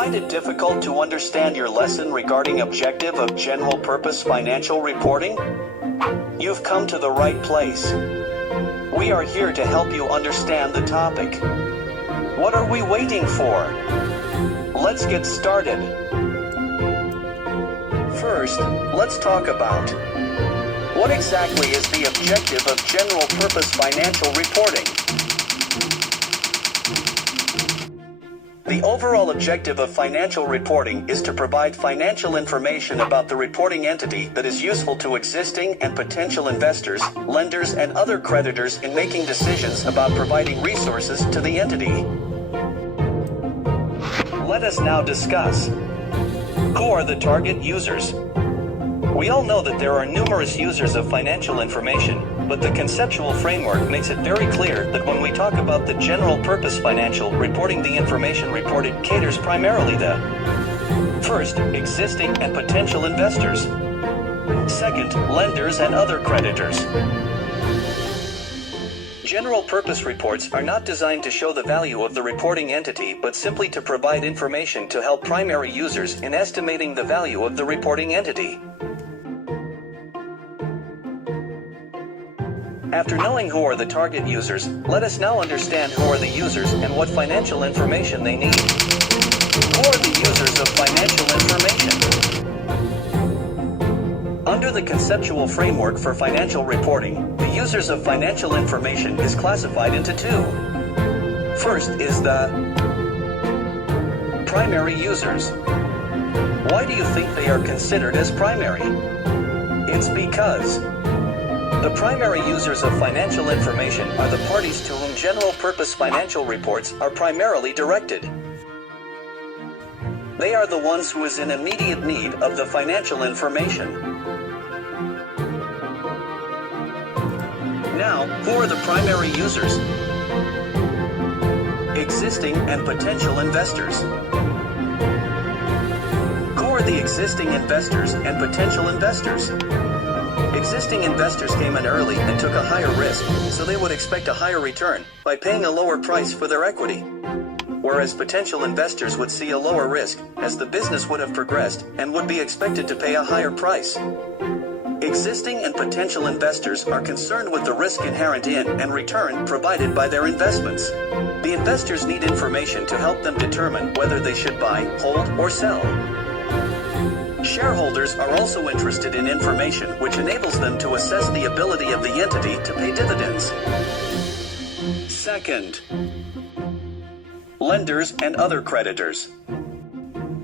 find it difficult to understand your lesson regarding objective of general purpose financial reporting? You've come to the right place. We are here to help you understand the topic. What are we waiting for? Let's get started. First, let's talk about what exactly is the objective of general purpose financial reporting? The overall objective of financial reporting is to provide financial information about the reporting entity that is useful to existing and potential investors, lenders, and other creditors in making decisions about providing resources to the entity. Let us now discuss who are the target users. We all know that there are numerous users of financial information, but the conceptual framework makes it very clear that when we talk about the general purpose financial reporting, the information reported caters primarily to first, existing and potential investors. Second, lenders and other creditors. General purpose reports are not designed to show the value of the reporting entity, but simply to provide information to help primary users in estimating the value of the reporting entity. After knowing who are the target users, let us now understand who are the users and what financial information they need. Who are the users of financial information? Under the conceptual framework for financial reporting, the users of financial information is classified into two. First is the primary users. Why do you think they are considered as primary? It's because the primary users of financial information are the parties to whom general purpose financial reports are primarily directed. They are the ones who is in immediate need of the financial information. Now, who are the primary users? Existing and potential investors. Who are the existing investors and potential investors? Existing investors came in early and took a higher risk, so they would expect a higher return by paying a lower price for their equity. Whereas potential investors would see a lower risk, as the business would have progressed and would be expected to pay a higher price. Existing and potential investors are concerned with the risk inherent in and return provided by their investments. The investors need information to help them determine whether they should buy, hold, or sell. Shareholders are also interested in information which enables them to assess the ability of the entity to pay dividends. Second, lenders and other creditors.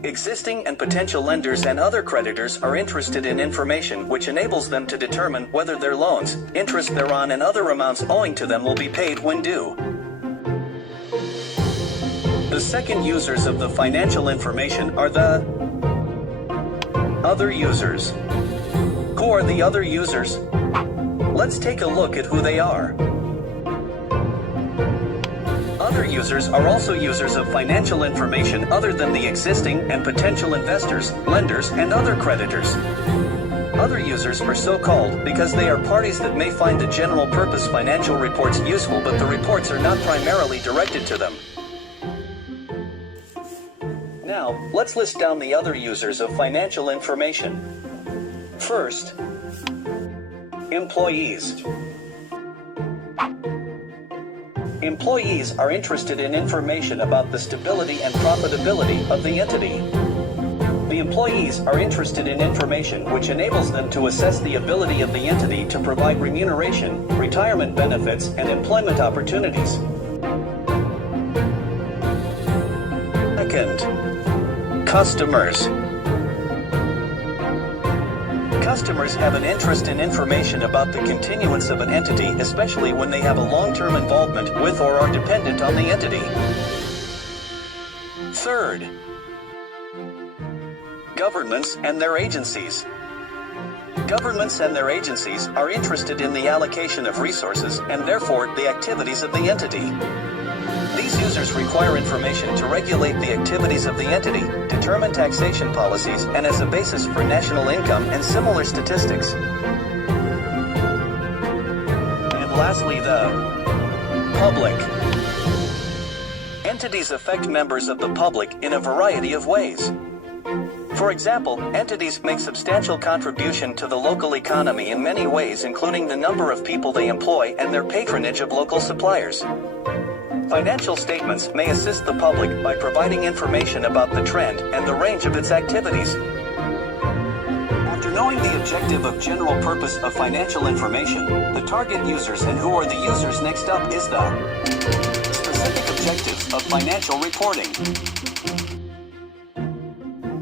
Existing and potential lenders and other creditors are interested in information which enables them to determine whether their loans, interest thereon, and other amounts owing to them will be paid when due. The second users of the financial information are the other users. Who are the other users? Let's take a look at who they are. Other users are also users of financial information other than the existing and potential investors, lenders, and other creditors. Other users are so called because they are parties that may find the general purpose financial reports useful, but the reports are not primarily directed to them. Now, let's list down the other users of financial information. First, employees. Employees are interested in information about the stability and profitability of the entity. The employees are interested in information which enables them to assess the ability of the entity to provide remuneration, retirement benefits, and employment opportunities. Second, customers. Customers have an interest in information about the continuance of an entity, especially when they have a long-term involvement with or are dependent on the entity. Third, governments and their agencies. Governments and their agencies are interested in the allocation of resources and therefore the activities of the entity. These users require information to regulate the activities of the entity, determine taxation policies, and as a basis for national income and similar statistics. And lastly, the public. Entities affect members of the public in a variety of ways. For example, entities make substantial contribution to the local economy in many ways, including the number of people they employ and their patronage of local suppliers. Financial statements may assist the public by providing information about the trend and the range of its activities. After knowing the objective of general purpose of financial information, the target users and who are the users, next up is the specific objectives of financial reporting.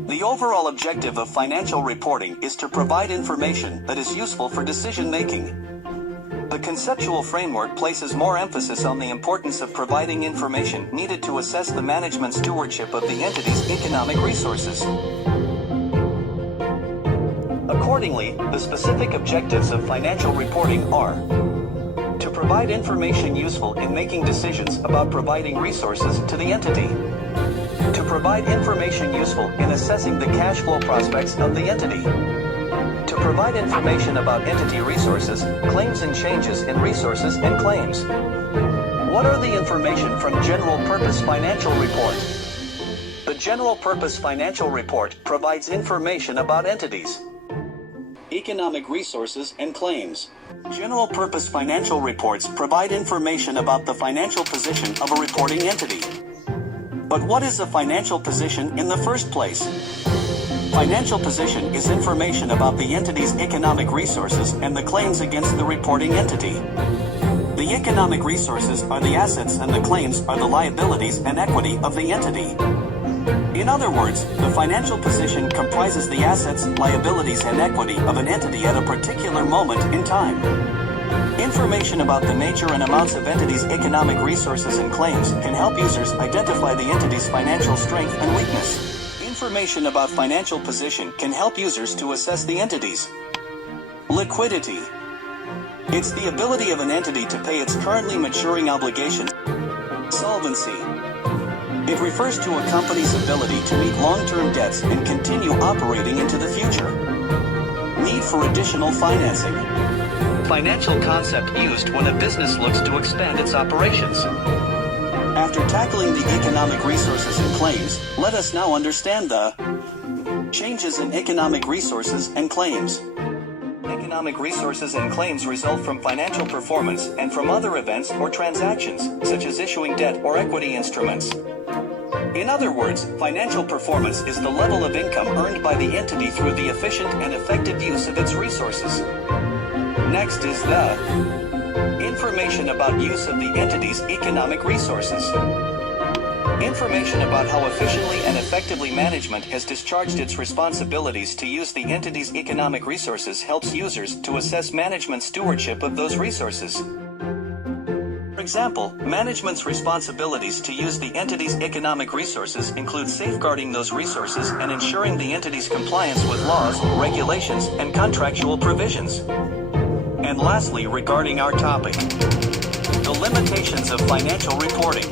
The overall objective of financial reporting is to provide information that is useful for decision-making. The conceptual framework places more emphasis on the importance of providing information needed to assess the management stewardship of the entity's economic resources. Accordingly, the specific objectives of financial reporting are to provide information useful in making decisions about providing resources to the entity, to provide information useful in assessing the cash flow prospects of the entity, to provide information about entity resources, claims and changes in resources and claims. What are the information from General Purpose Financial Report? The General Purpose Financial Report provides information about entities, economic resources and claims. General Purpose Financial Reports provide information about the financial position of a reporting entity. But what is a financial position in the first place? Financial position is information about the entity's economic resources and the claims against the reporting entity. The economic resources are the assets and the claims are the liabilities and equity of the entity. In other words, the financial position comprises the assets, liabilities, and equity of an entity at a particular moment in time. Information about the nature and amounts of entities' economic resources and claims can help users identify the entity's financial strength and weakness. Information about financial position can help users to assess the entity's liquidity. It's the ability of an entity to pay its currently maturing obligations. Solvency. It refers to a company's ability to meet long-term debts and continue operating into the future. Need for additional financing. Financial concept used when a business looks to expand its operations. After tackling the economic resources and claims, let us now understand the changes in economic resources and claims. Economic resources and claims result from financial performance and from other events or transactions, such as issuing debt or equity instruments. In other words, financial performance is the level of income earned by the entity through the efficient and effective use of its resources. Next is the information about use of the entity's economic resources. Information about how efficiently and effectively management has discharged its responsibilities to use the entity's economic resources helps users to assess management stewardship of those resources. For example, management's responsibilities to use the entity's economic resources include safeguarding those resources and ensuring the entity's compliance with laws, regulations, and contractual provisions. And lastly, regarding our topic, the limitations of financial reporting.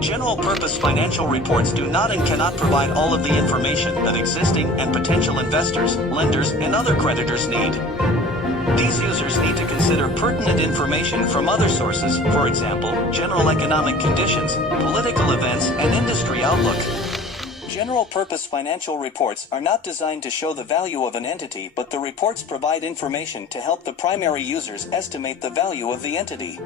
General-purpose financial reports do not and cannot provide all of the information that existing and potential investors, lenders, and other creditors need. These users need to consider pertinent information from other sources, for example, general economic conditions, political events, and industry outlook. General-purpose financial reports are not designed to show the value of an entity, but the reports provide information to help the primary users estimate the value of the entity.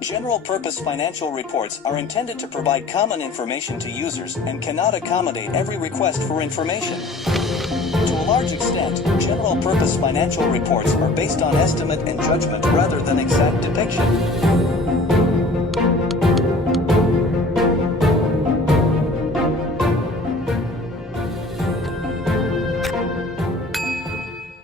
General-purpose financial reports are intended to provide common information to users and cannot accommodate every request for information. To a large extent, general-purpose financial reports are based on estimate and judgment rather than exact depiction.